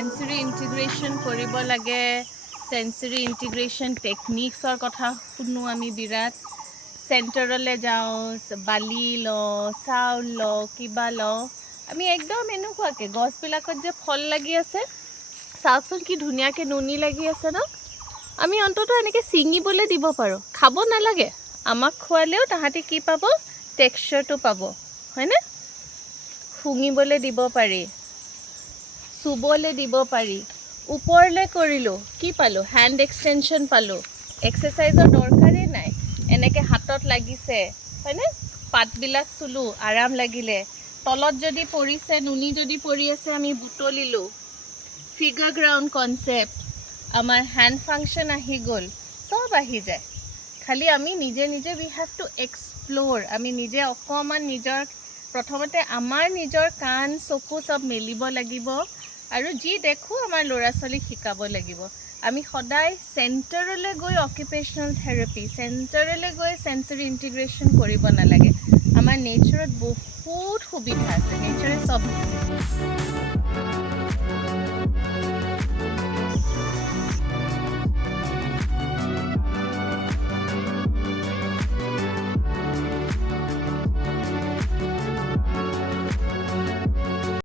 সেন্সৰি integration কৰিব লাগে, সেন্সৰি integration টেকনিক্সৰ কথা শুনো আমি বিৰাট। চেণ্টাৰলৈ যাওঁ, বালি লওঁ, চাউল লওঁ, কিবা লওঁ। আমি একদম এনেকুৱাকৈ গছবিলাকত যে ফল লাগি আছে, চাওকচোন কি ধুনীয়াকৈ নুনি লাগি আছে ন। আমি অন্ততঃ এনেকৈ ছিঙিবলৈ দিব পাৰোঁ, খাব নালাগে। আমাক খোৱালেও তাহাঁতি কি পাব, টেক্সচাৰটো পাব, হয়নে? শুঙিবলৈ দিব পাৰি, চুবলৈ দিব পাৰি। ওপৰলৈ কৰিলোঁ, কি পালোঁ? হেণ্ড এক্সটেনশ্যন পালোঁ। এক্সাৰচাইজৰ দৰকাৰেই নাই, এনেকৈ হাতত লাগিছে, হয়নে? পাতবিলাক চুলোঁ, আৰাম লাগিলে। তলত যদি পৰিছে, নুনি যদি পৰি আছে, আমি বুটলিলোঁ। ফিগাৰ গ্ৰাউণ্ড কনচেপ্ট, আমাৰ হেণ্ড ফাংচন আহি গ'ল, চব আহি যায়। খালি আমি নিজে নিজে উই হেভ টু এক্সপ্ল'ৰ। আমি নিজে অকণমান নিজৰ প্ৰথমতে আমাৰ নিজৰ কাণ চকু চব মেলিব লাগিব আৰু যি দেখোঁ আমাৰ ল'ৰা ছোৱালীক শিকাব লাগিব। আমি সদায় চেণ্টাৰলৈ গৈ অকুপেশ্যনেল থেৰাপি, চেণ্টাৰলৈ গৈ সেন্সৰি ইণ্টিগ্ৰেশ্যন কৰিব নালাগে। আমাৰ নেচাৰত বহুত সুবিধা আছে, নেচাৰে চব দিছে।